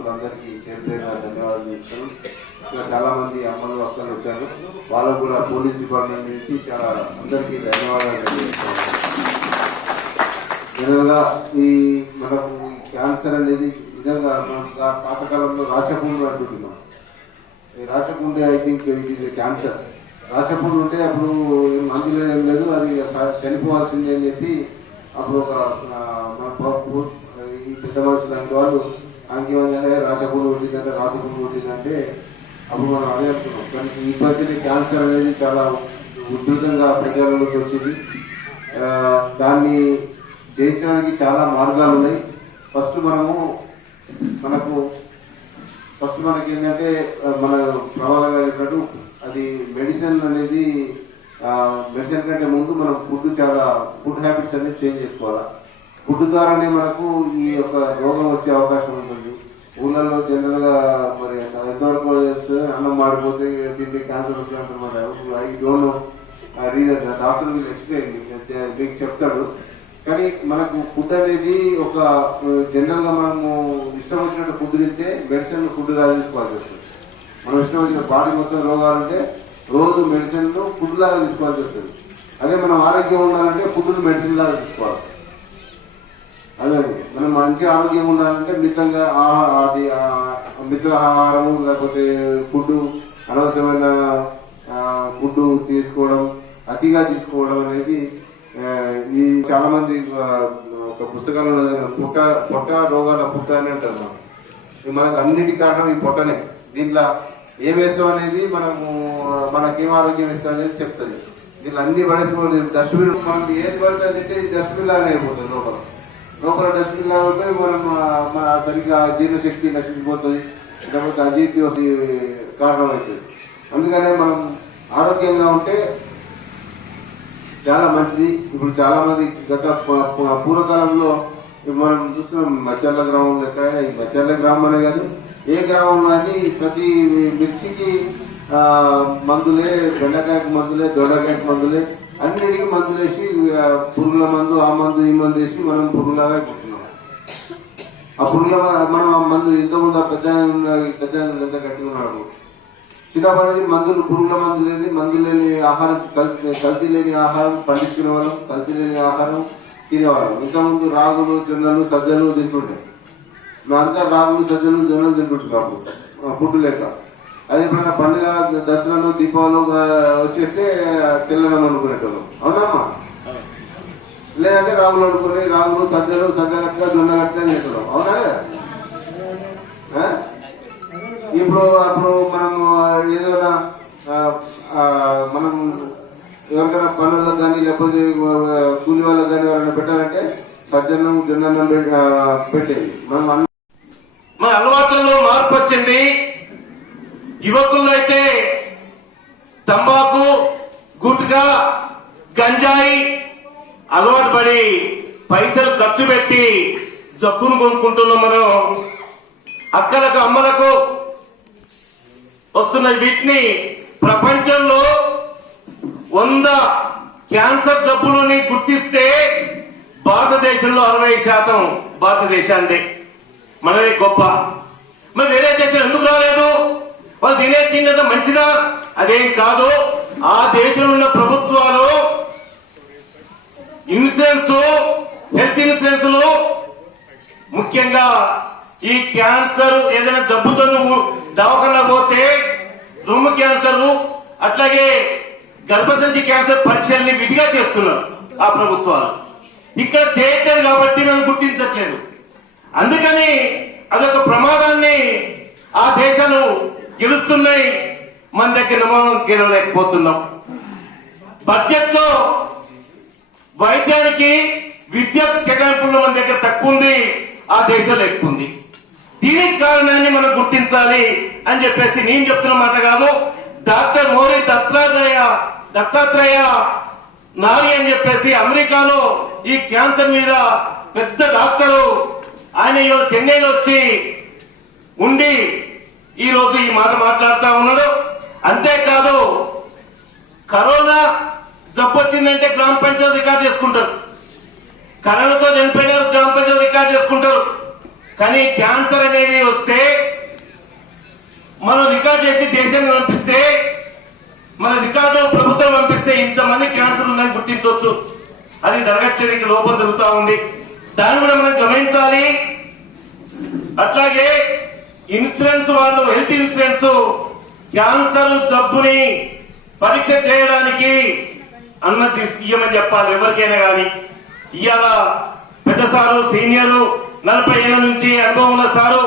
గ్రామస్తులందరికీ పేరు ధన్యవాదాలు చెప్తాను. ఇంకా చాలామంది అమ్మలు అక్కలు వచ్చారు. వాళ్ళకు కూడా పోలీస్ డిపార్ట్మెంట్ నుంచి చాలా అందరికీ ధన్యవాదాలు జనరల్గా ఈ మనకు క్యాన్సర్ అనేది నిజంగా మనం పాతకాలంలో రాచపుండు అంటున్నాం ఈ రాచపుండే ఐ థింక్ ఇది క్యాన్సర్ రాచపుండు ఉంటే అప్పుడు ఏం మందు లేదు ఏం లేదు అది చనిపోవాల్సిందే అని చెప్పి అప్పుడు ఒక మన ఈ పెద్ద మనుషులు లాంటి వాళ్ళు అంకేమంటే రాచపుండు పుట్టిందంటే రాచపుండు పుట్టిందంటే అప్పుడు మనం అదే అనుకున్నాం కానీ ఈ పద్ధతి క్యాన్సర్ అనేది చాలా ఉధృతంగా ప్రజలలోకి వచ్చింది. దాన్ని జయించడానికి చాలా మార్గాలు ఉన్నాయి. ఫస్ట్ మనము మనకు ఫస్ట్ మనకి ఏంటంటే మన ప్రభావం చెప్పినట్టు అది మెడిసిన్ అనేది మెడిసిన్ కంటే ముందు మనం ఫుడ్ చాలా ఫుడ్ హ్యాబిట్స్ అనేది చేంజ్ చేసుకోవాలి. ఫుడ్ ద్వారానే మనకు ఈ యొక్క రోగం వచ్చే అవకాశం ఉంటుంది. ఊళ్ళలో జనరల్గా మరి ఎంతవరకు కూడా తెలుసు అన్నం మాడిపోతే దీనికి క్యాన్సర్ వస్తుంది అంటున్నారు I don't know. Reason doctor will explain మీకు చెప్తాడు. కానీ మనకు ఫుడ్ అనేది ఒక జనరల్గా మనము ఇష్టం వచ్చినట్టు ఫుడ్ తింటే మెడిసిన్ ఫుడ్గా తీసుకోవాల్సి వస్తుంది. మనం ఇష్టం వచ్చిన బాడీ మొత్తం రోగాలు ఉంటే రోజు మెడిసిన్ ఫుడ్ లాగా తీసుకోవాల్సి వస్తుంది. అదే మనం ఆరోగ్యం ఉండాలంటే ఫుడ్ మెడిసిన్ లాగా తీసుకోవాలి. అదే మనం మంచి ఆరోగ్యం ఉండాలంటే మితంగా ఆహా- అది మిత ఆహారము లేకపోతే ఫుడ్ అనవసరమైన ఫుడ్ తీసుకోవడం అతిగా తీసుకోవడం అనేది ఈ చాలా మంది ఒక పుస్తకాలలో చదివాను. పుట్ట పొట్ట రోగాల పుట్ట అని అంటారు మనం. ఇది మనకు అన్నిటి కారణం ఈ పొట్టనే. దీంట్లో ఏ వేసాం అనేది మనము మనకేం ఆరోగ్యం ఇస్తాం అనేది చెప్తుంది. దీంట్లో అన్ని పడేసుకోవాలి డస్ట్బిన్ మనం ఏది పడితే తింటే డస్ట్బిన్ లాగా అయిపోతుంది లోపల. డస్ట్బిన్ మనం మన సరిగ్గా జీర్ణశక్తి నశించిపోతుంది. లేకపోతే అజీర్తి కారణమవుతుంది కారణం అవుతుంది అందుకనే మనం ఆరోగ్యంగా ఉంటే చాలా మంచిది. ఇప్పుడు చాలామంది గత పూర్వకాలంలో మనం చూస్తున్నాం మచ్చర్ల గ్రామంలో ఎక్కడైనా ఈ మచ్చర్ల గ్రామం అనే కాదు ఏ గ్రామంలో అని ప్రతి మిర్చికి మందులే బెండకాయకి మందులే దొండకాయకి మందులే అన్నిటికీ మందులు వేసి పురుగుల మందు ఆ మందు ఈ మందు వేసి మనం పురుగులాగా అప్పుడున్న ఆ మ- మనం ఆ మందు ఇంతకుముందు ఆ పెద్ద పెద్ద ఆయన ఎంత చిన్నప్పటి మందులు పురుగుల మందు లేని మందులు లేని ఆహారం కల్తీ కల్తీ లేని ఆహారం పండించుకునే వాళ్ళం కల్తీ లేని ఆహారం తినేవాళ్ళం. ఇంతకుముందు రాగులు జొన్నలు సజ్జలు తింటుండే. మేమంతా రాగులు సజ్జలు జొన్నలు తింటుంటాం అప్పుడు ఫుడ్ లేక అది ఎప్పుడైనా పండుగ దసరాలో దీపావళి వచ్చేస్తే తెల్లనం అనుకునేటోళ్ళం అవునమ్మా లేదంటే రాగులు అనుకుని రాగులు సజ్జలు సజ్జగట్టుగా జొన్న గట్టుగా తింటున్నాం అవునా ఆ? ఇప్పుడు అప్పుడు మనం ఏదైనా మనం ఎవరికైనా పనులకు కానీ లేకపోతే కూలి వాళ్ళకి కానీ ఎవరైనా పెట్టాలంటే సజ్జన్నం జొన్నన్నం పెట్టేది. మనం మన అలవాట్లలో మార్పు వచ్చింది. యువకుల్లో అయితే తంబాకు గుట్కా గంజాయి అలవాటు పడి పైసలు ఖర్చు పెట్టి జబ్బును కొనుక్కుంటున్నాం మనం. అక్కలకు అమ్మలకు వస్తున్న వీటిని ప్రపంచంలో వంద క్యాన్సర్ జబ్బులని గుర్తిస్తే భారతదేశంలో అరవై శాతం భారతదేశాన్ని మనదే గొప్ప. మరి వేరే దేశం ఎందుకు రాలేదు? వాళ్ళు తినే తినడం మంచిదా? అదేం కాదు. ఆ దేశంలో ఉన్న ప్రభుత్వాలు ఇన్సూరెన్స్ హెల్త్ ఇన్సూరెన్స్ ముఖ్యంగా ఈ క్యాన్సర్ ఏదైనా జబ్బుతో నువ్వు దవాఖానా పోతే రొమ్ము క్యాన్సర్ అట్లాగే గర్భసంచి క్యాన్సర్ పరీక్షల్ని విధిగా చేస్తున్నారు ఆ ప్రభుత్వాలు. ఇక్కడ చేయట్లేదు కాబట్టి మనం గుర్తించట్లేదు. అందుకని అదొక ప్రమాదాన్ని ఆ దేశాలు గెలుస్తున్నాయి మన దగ్గర మనం గెలవలేకపోతున్నాం. బడ్జెట్లో వైద్యానికి విద్య కేటాయింపుల్లో మన దగ్గర తక్కువ ఉంది. ఆ దేశంలో ఎక్కువ ఉంది. దీనికి కారణాన్ని మనం గుర్తించాలి అని చెప్పేసి నేను చెప్తున్న మాట కాదు. డాక్టర్ మోరీ దత్తాత్రేయ దత్తాత్రేయ నారి అని చెప్పేసి అమెరికాలో ఈ క్యాన్సర్ మీద పెద్ద డాక్టరు ఆయన చెన్నైలో వచ్చి ఉండి ఈ రోజు ఈ మాట మాట్లాడుతూ ఉన్నాడు. అంతేకాదు కరోనా జబ్బు వచ్చిందంటే గ్రామ పంచాయతీ రికార్డ్ చేసుకుంటారు. కళలతో చనిపోయినారు గ్రామ రికార్డ్ చేసుకుంటారు. కానీ క్యాన్సర్ అనేది వస్తే మనం రికార్డ్ చేసి దేశానికి పంపిస్తే మన రికార్డు ప్రభుత్వం పంపిస్తే ఇంతమంది క్యాన్సర్ ఉందని గుర్తించవచ్చు. అది జరగట్లేదు లోపం జరుగుతూ ఉంది. దాన్ని కూడా మనం గమనించాలి. అట్లాగే ఇన్సూరెన్స్ వాళ్ళు హెల్త్ ఇన్సూరెన్స్ క్యాన్సర్ జబ్బుని పరీక్ష చేయడానికి అన్నది తీసు- ఇయ్యమని చెప్పాలి ఎవరికైనా కానీ. ఇవాళ పెద్ద సారు సీనియరు నలభై ఏళ్ళ నుంచి అనుభవం ఉన్న సారు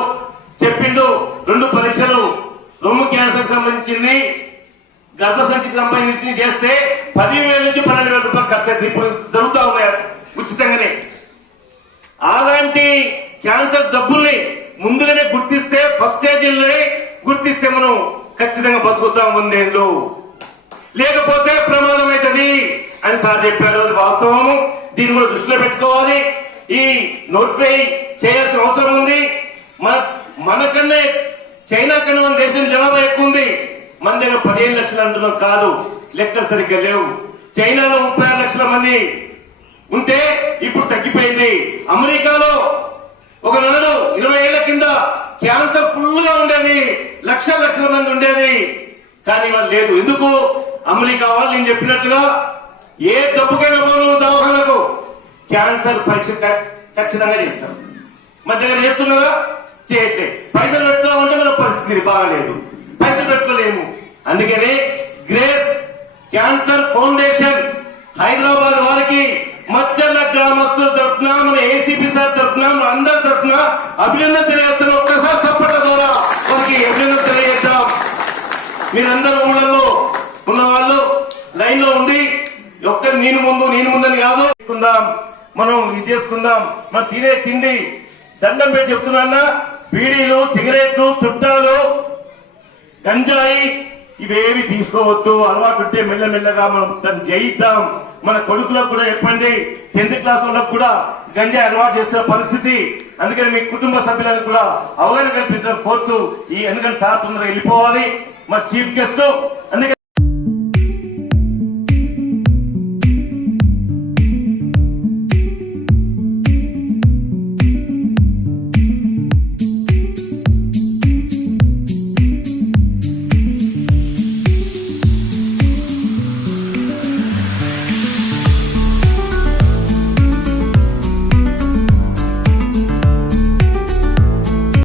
చెప్పిండు రెండు పరీక్షలు రొమ్ము క్యాన్సర్ సంబంధించింది. గర్భసంచికి సంబంధించి చేస్తే పదివేల నుంచి పన్నెండు వేల రూపాయలు ఖర్చు అవుతుంది ఇప్పుడు జరుగుతూ ఉన్నాయి ఉచితంగానే. అలాంటి క్యాన్సర్ జబ్బుల్ని ముందుగానే గుర్తిస్తే ఫస్ట్ స్టేజ్లోనే గుర్తిస్తే మనం ఖచ్చితంగా బతుకుతాం వందేళ్ళు లేకపోతే ప్రమాదం అవుతుంది అని సార్ చెప్పారు. వాస్తవం దీన్ని కూడా దృష్టిలో పెట్టుకోవాలి. ఈ నోటిఫై చేయాల్సిన అవసరం ఉంది. మన మనకన్నా చైనా కన్నా మన దేశం జనాభా ఎక్కువ ఉంది. మన దగ్గర పదిహేను లక్షలు అంటున్నాం కాదు. లెక్కలు సరిగ్గా లేవు. చైనాలో ముప్పై ఆరు లక్షల మంది ఉంటే ఇప్పుడు తగ్గిపోయింది. అమెరికాలో ఒకనాడు ఇరవై ఏళ్ళ కింద క్యాన్సర్ ఫుల్గా ఉండేది. లక్ష లక్షల మంది ఉండేది. కానీ వాళ్ళు లేదు. ఎందుకు? అమెరికా వాళ్ళు నేను చెప్పినట్టుగా ఏ జబ్బుకైనా పోను దవాఖానకు. క్యాన్సర్ పరీక్ష ఖచ్చితంగా చేస్తారు మన దగ్గర చేస్తున్నారా? చేయట్లేదు పైసలు పెట్టుకోవాలంటే మన పరిస్థితి బాగలేదు. పైసలు పెట్టుకోలేము. అందుకనే గ్రేస్ క్యాన్సర్ ఫౌండేషన్ హైదరాబాద్ వారికి మచ్చర్ల గ్రామస్తుల తరఫున మన ఏసీపీ సార్ తరఫున మన అందరి తరఫున అభినందన తెలియజేస్తున్న. ఒక్కసారి సపోర్ట్ ద్వారా వారికి అభినందన తెలియజేద్దాం. మీరందరూ ఊళ్ళల్లో ఉన్న వాళ్ళు లైన్లో ఉండి ఒక్కరు నేను ముందు నేను ముందని కాదు. తీసుకుందాం మనం ఇది చేసుకుందాం. మనం తినే తిండి దండం పెట్టి చెప్తున్నా బీడీలు సిగరెట్లు చుట్టాలు గంజాయి ఇవేవి తీసుకోవద్దు. అలవాటు ఉంటే మెల్లమెల్లగా మనం దాన్ని జయిద్దాం. మన కొడుకులకు కూడా చెప్పండి. టెన్త్ క్లాస్ వాళ్ళకు కూడా గంజాయి అలవాటు చేస్తున్న పరిస్థితి. అందుకని మీ కుటుంబ సభ్యులకు కూడా అవగాహన కల్పించడం కోరుతూ ఈ ఎందుకంటే సార్ తొందరగా వెళ్ళిపోవాలి. మా చీఫ్ గెస్ట్ అందుకని